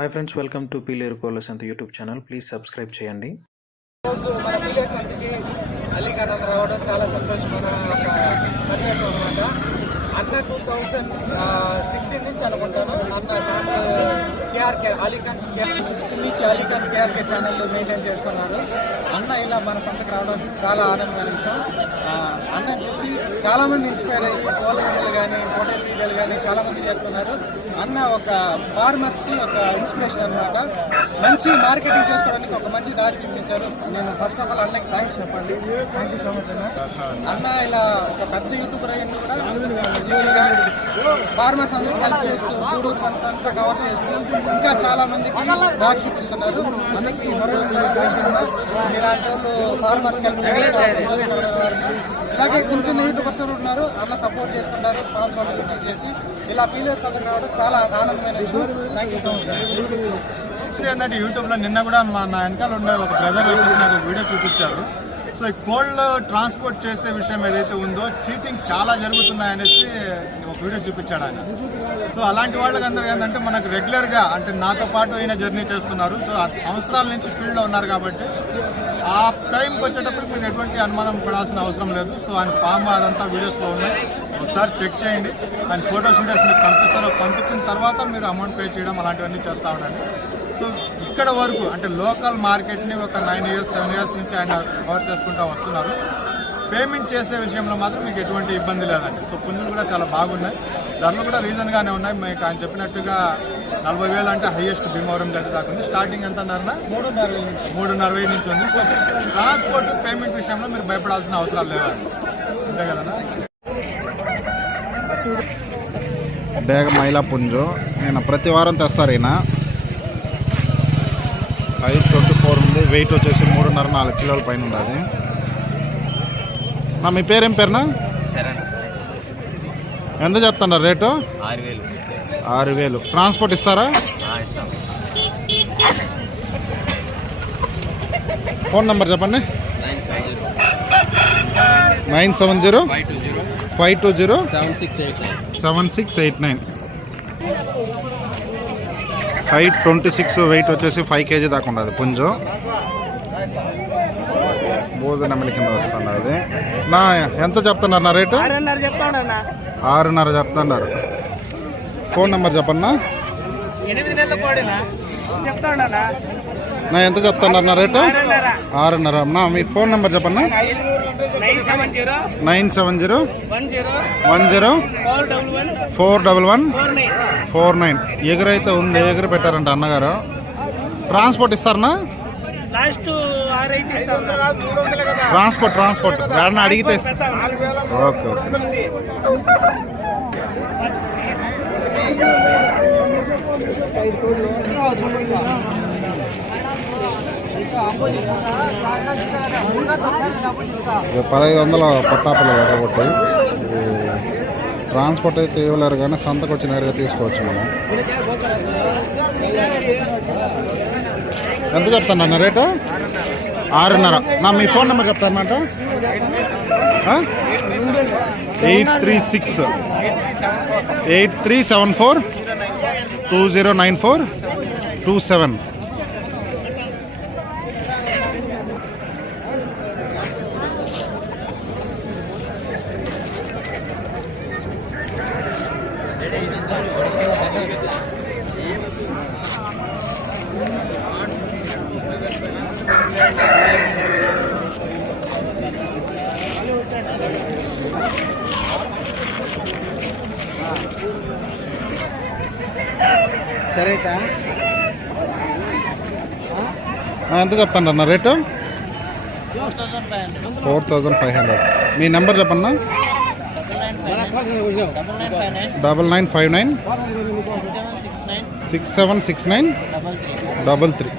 Hi friends welcome to Pileru కోళ్ళ అంత YouTube channel please subscribe చేయండి. రోజు మన విలేజ్ సంతకి అలీఖాన్ రావడం చాలా సంతోషమైన ఒక సన్నివేశం అనమాట అన్న టూ థౌజండ్ సిక్స్టీన్ నుంచి అనుకుంటాను. అన్న ఛానల్ కేఆర్కే అలీఖాన్ సిక్స్టీన్ నుంచి అలీఖాన్ కేఆర్కే ఛానల్ మెయింటైన్ చేస్తున్నారు. అన్న ఇలా మన సొంతకు రావడం చాలా ఆనందమైన విషయం. అన్న చూసి చాలామంది ఇన్స్పైర్ అయ్యి కోళ్ళ కానీ హోటల్ కానీ చాలా మంది చేస్తున్నారు. అన్న ఒక ఫార్మర్స్కి ఒక ఇన్స్పిరేషన్ అన్నమాట. మంచి మార్కెటింగ్ చేసుకోవడానికి ఒక మంచి దారి చూపించారు. నేను ఫస్ట్ ఆఫ్ ఆల్ అన్నకి థ్యాంక్స్ చెప్పండి. థ్యాంక్ యూ సో మచ్ అన్న. అన్న ఇలా ఒక పెద్ద యూట్యూబర్ అయ్యింది కూడా. ఫార్మర్స్ అందరూ హెల్ప్ చేస్తూ గూడూరు అంతా కవర్ చేస్తూ ఇంకా చాలా మందికి దారి చూపిస్తున్నారు. అన్నకి మరొకసారి ఇలాంటి వాళ్ళు ఫార్మర్స్ హెల్ప్ ఇలాగే చిన్న చిన్న యూట్యూబర్స్ కూడా ఉన్నారు? అన్న సపోర్ట్ చేస్తుంటారు. ఫార్మ్స్ అందరూ చేసి ఇలా పీలర్స్ అందరూ రావడం చాలా ఆనందమైన విషయం. థ్యాంక్ యూ సో మచ్ ఇది ఏంటంటే యూట్యూబ్లో నిన్న కూడా మా నా వెనకాల ఉండే ఒక బ్రదర్ వచ్చేసి నాకు వీడియో చూపించారు. సో ఈ కోళ్ళు ట్రాన్స్పోర్ట్ చేసే విషయం ఏదైతే ఉందో చీటింగ్ చాలా జరుగుతున్నాయనేసి ఒక వీడియో చూపించాడు ఆయన. సో అలాంటి వాళ్ళకి అందరూ ఏంటంటే మనకు రెగ్యులర్గా అంటే నాతో పాటు అయిన జర్నీ చేస్తున్నారు. సో ఆ సంవత్సరాల నుంచి ఫీల్డ్లో ఉన్నారు కాబట్టి ఆ టైంకి వచ్చేటప్పుడు మీరు ఎటువంటి అనుమానం పడాల్సిన అవసరం లేదు. సో ఆయన ఫామ్ అదంతా వీడియోస్లో ఉన్నాయి. ఒకసారి చెక్ చేయండి. ఆయన ఫోటోస్ వీడియోస్ మీకు పంపిస్తారో పంపించిన తర్వాత మీరు అమౌంట్ పే చేయడం అలాంటివన్నీ చేస్తూ ఉండండి. ఇక్కడ వరకు అంటే లోకల్ మార్కెట్ని ఒక నైన్ ఇయర్స్ సెవెన్ ఇయర్స్ నుంచి ఆయన కవర్ చేసుకుంటూ వస్తున్నారు. పేమెంట్ చేసే విషయంలో మాత్రం మీకు ఎటువంటి ఇబ్బంది లేదండి. సో పుంజులు కూడా చాలా బాగున్నాయి. ధరలు కూడా రీజన్గానే ఉన్నాయి. మీకు ఆయన చెప్పినట్టుగా నలభై వేలు అంటే హైయెస్ట్ భీమవరం గది దాకా ఉంది స్టార్టింగ్ ఎంత అన్నారన్నా? మూడున్నర వేల నుంచి. మూడున్నర వెయ్యి నుంచి ఉంది. సో ట్రాన్స్పోర్ట్ పేమెంట్ విషయంలో మీరు భయపడాల్సిన అవసరాలు లేవండి. అంతే కదన్నా? బేగ మైలా పుంజు. నేను ప్రతి వారం తెస్తారు ఈయన. హైట్ ట్వంటీ ఫోర్ ఉంది. వెయిట్ వచ్చేసి మూడున్నర నాలుగు కిలోల పైన ఉంది అది నా మీ పేరేం పేరునా? ఎంత చెప్తున్నారు రేటు? ఆరు వేలు. ట్రాన్స్పోర్ట్ ఇస్తారా? ఇస్తాం. ఫోన్ నెంబర్ చెప్పండి. Nine seven zero. Five two zero. Five two zero? Seven six eight nine seven six eight nine height twenty six weight వచ్చేసి ఫైవ్ కేజీ దాకా ఉండదు పుంజు. భోజన కింద వస్తుంది అది. నా ఎంత చెప్తున్నారు నా రేటు? ఆరున్నర చెప్తున్నారు. ఫోన్ నెంబర్ చెప్పన్నా? ఎనిమిది నెలల కోడినా చెప్తాడన్నా నా ఎంత చెప్తాను రేటు? ఆరున్నర. నా మీ ఫోన్ నెంబర్ చెప్పన్నా? Nine seven zero. One zero. Four double one. Four double one four nine. ఎగురైతే ఉంది ఎగురు పెట్టారంట అన్నగారు. ట్రాన్స్పోర్ట్ ఇస్తారనా ట్రాన్స్పోర్ట్ ట్రాన్స్పోర్ట్. ఎవరన్నా అడిగితే ఓకే ఓకే. పదహైదు వందల పట్టాపల్లి ఎర్రగొట్టి. ట్రాన్స్పోర్ట్ అయితే ఇవ్వలేరు కానీ సంతకు వచ్చి నేరుగా తీసుకోవచ్చు మనం. ఎంత చెప్తాను అన్న రేటు? ఆరున్నర. నా మీ phone number చెప్తారన్నమాట eight three six. Eight three seven four two zero nine four two seven. సరేతా ఎంత చెప్తాను అన్న rate? Four thousand five hundred. మీ నెంబర్ చెప్పన్నా? Double nine five nine. Six seven six nine. Double three.